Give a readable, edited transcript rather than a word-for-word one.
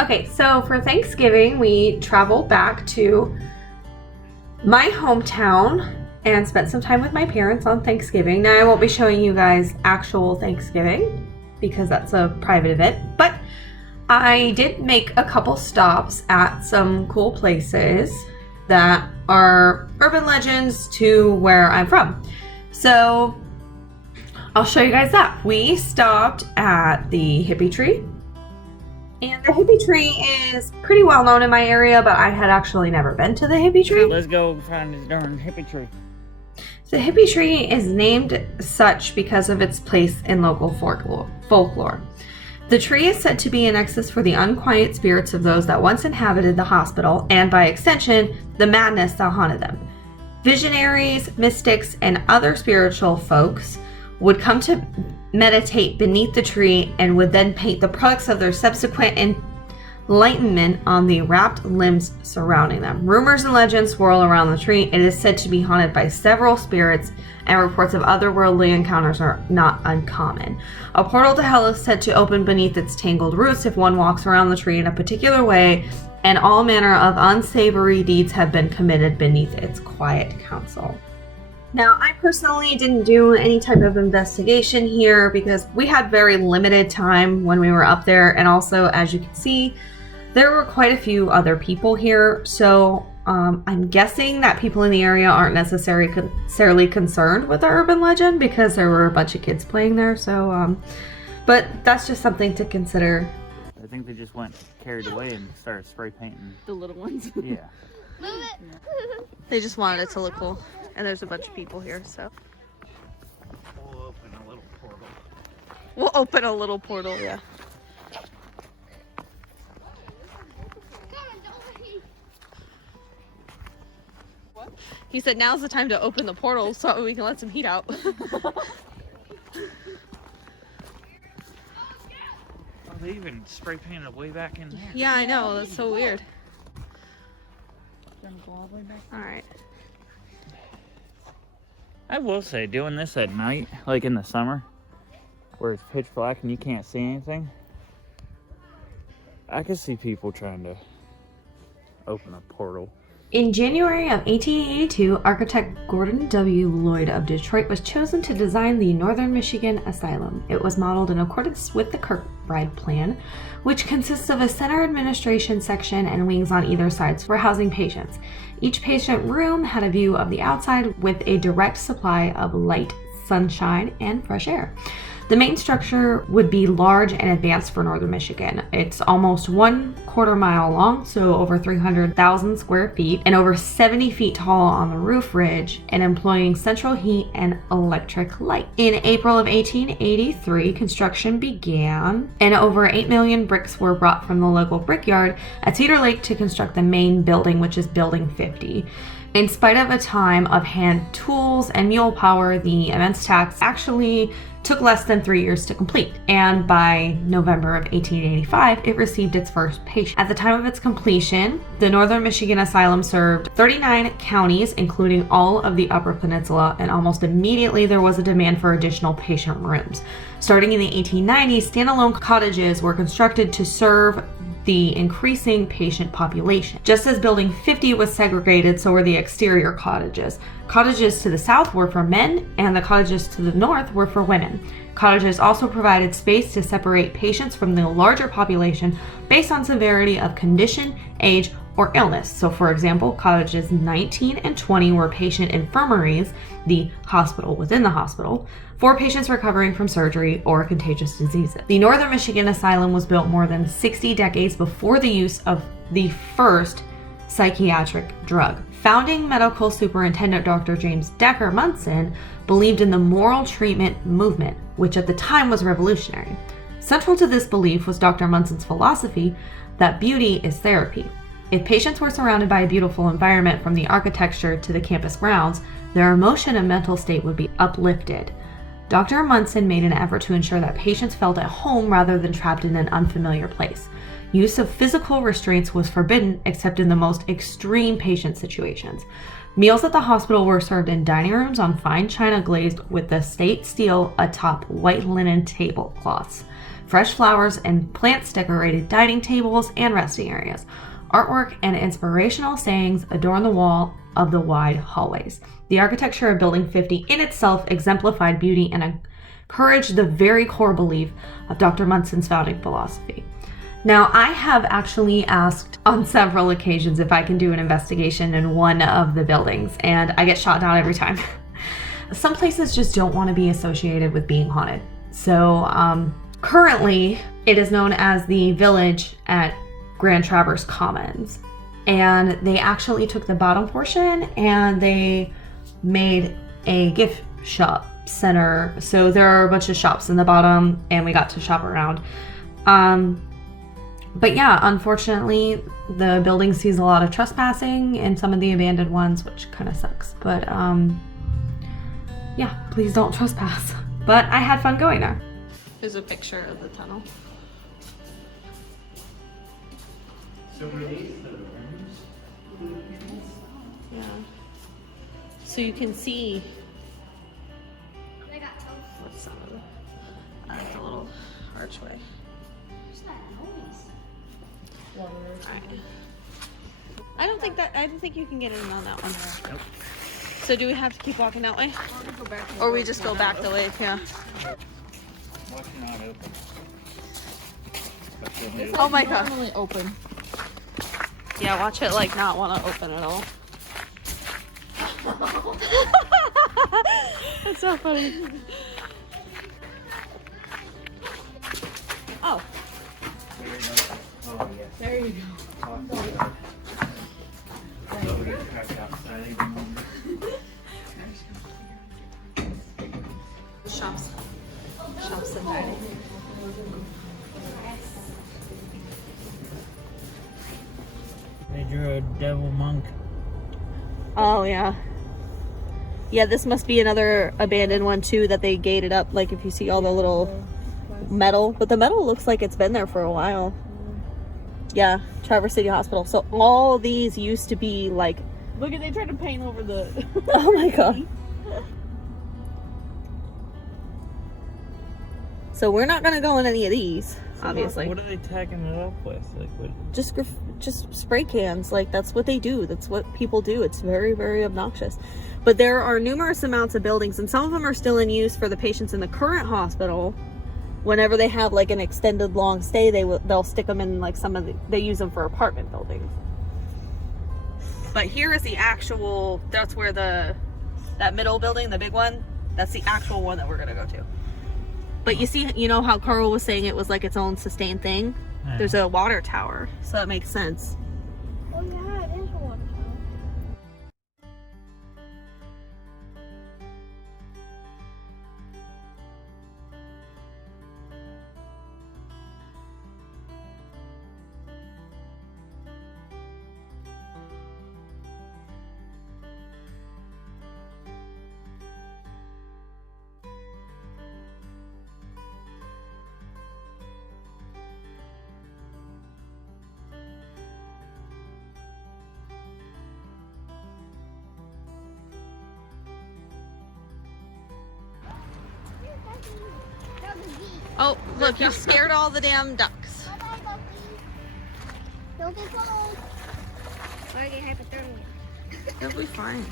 Okay, so for Thanksgiving, we traveled back to my hometown and spent some time with my parents on Thanksgiving. Now, I won't be showing you guys actual Thanksgiving because that's a private event, but I did make a couple stops at some cool places that are urban legends to where I'm from. So I'll show you guys that. We stopped at the Hippie Tree. And the Hippie Tree is pretty well known in my area, but I had actually never been to the Hippie Tree. Let's go find this darn Hippie Tree. The Hippie Tree is named such because of its place in local folklore. The tree is said to be a nexus for the unquiet spirits of those that once inhabited the hospital, and by extension, the madness that haunted them. Visionaries, mystics, and other spiritual folks would come to meditate beneath the tree and would then paint the products of their subsequent enlightenment on the wrapped limbs surrounding them. Rumors and legends swirl around the tree. It is said to be haunted by several spirits, and reports of otherworldly encounters are not uncommon. A portal to hell is said to open beneath its tangled roots if one walks around the tree in a particular way, and all manner of unsavory deeds have been committed beneath its quiet counsel. Now, I personally didn't do any type of investigation here because we had very limited time when we were up there, and also, as you can see, there were quite a few other people here, so I'm guessing that people in the area aren't necessarily concerned with the urban legend because there were a bunch of kids playing there, so, but that's just something to consider. I think they just went carried away and started spray painting. The little ones? Yeah. They just wanted it to look cool. And there's a bunch of people here, so. We'll open a little portal. We'll open a little portal, yeah. What? He said now's the time to open the portal so we can let some heat out. Oh, they even spray painted way back in there. Yeah, I know. That's so weird. Alright. I will say, doing this at night, like in the summer, where it's pitch black and you can't see anything, I could see people trying to open a portal. In January of 1882, architect Gordon W. Lloyd of Detroit was chosen to design the Northern Michigan Asylum. It was modeled in accordance with the Kirkbride Plan, which consists of a center administration section and wings on either side for housing patients. Each patient room had a view of the outside with a direct supply of light, sunshine, and fresh air. The main structure would be large and advanced for Northern Michigan. It's almost 1/4 mile long, so over 300,000 square feet, and over 70 feet tall on the roof ridge, and employing central heat and electric light. In April of 1883, construction began, and over 8 million bricks were brought from the local brickyard at Cedar Lake to construct the main building, which is Building 50. In spite of a time of hand tools and mule power, the immense task actually took less than 3 years to complete, and by November of 1885, it received its first patient. At the time of its completion, the Northern Michigan Asylum served 39 counties, including all of the Upper Peninsula, and almost immediately there was a demand for additional patient rooms. Starting in the 1890s, standalone cottages were constructed to serve the increasing patient population. Just as Building 50 was segregated, so were the exterior cottages. Cottages to the south were for men, and the cottages to the north were for women. Cottages also provided space to separate patients from the larger population based on severity of condition, age, or illness. So for example, cottages 19 and 20 were patient infirmaries, the hospital within the hospital, for patients recovering from surgery or contagious diseases. The Northern Michigan Asylum was built more than 60 decades before the use of the first psychiatric drug. Founding medical superintendent Dr. James Decker Munson believed in the moral treatment movement, which at the time was revolutionary. Central to this belief was Dr. Munson's philosophy that beauty is therapy. If patients were surrounded by a beautiful environment from the architecture to the campus grounds, their emotion and mental state would be uplifted. Dr. Munson made an effort to ensure that patients felt at home rather than trapped in an unfamiliar place. Use of physical restraints was forbidden except in the most extreme patient situations. Meals at the hospital were served in dining rooms on fine china glazed with the state steel atop white linen tablecloths. Fresh flowers and plants decorated dining tables and resting areas. Artwork and inspirational sayings adorn the wall of the wide hallways. The architecture of Building 50 in itself exemplified beauty and encouraged the very core belief of Dr. Munson's founding philosophy. Now, I have actually asked on several occasions if I can do an investigation in one of the buildings, and I get shot down every time. Some places just don't want to be associated with being haunted. So, currently, it is known as the Village at Grand Traverse Commons. And they actually took the bottom portion and they made a gift shop center. So there are a bunch of shops in the bottom and we got to shop around. But yeah, unfortunately, the building sees a lot of trespassing in some of the abandoned ones, which kind of sucks. But yeah, please don't trespass. But I had fun going there. Here's a picture of the tunnel. Yeah. So you can see what's some of the little archway. Alright. I don't think you can get in on that one. Nope. So do we have to keep walking that way? Or we just go back the way, yeah. Watch it not open. Oh my god. Normally open. Yeah, watch it like not want to open at all. That's so funny. Oh. There you go. Shops in there. They drew a devil monk. Oh yeah. Yeah, this must be another abandoned one too that they gated up. Like if you see all the little metal, but the metal looks like it's been there for a while. Yeah, Traverse City Hospital. So all these used to be like. Look at, they tried to paint over the. Oh my god. So we're not gonna go in any of these, obviously. What are they tagging it up with? Like what? Just spray cans. Like that's what they do. That's what people do. It's very, very obnoxious. But there are numerous amounts of buildings, and some of them are still in use for the patients in the current hospital. Whenever they have like an extended long stay, they'll stick them in like they use them for apartment buildings. But here is the actual. That's where that middle building, the big one. That's the actual one that we're gonna go to. But you see, you know how Carl was saying it was like its own sustained thing? Yeah. There's a water tower, so that makes sense. Oh yeah, it is a water tower. Oh, look, you scared all the damn ducks. Don't get cold. Or get hypothermia. It'll be fine.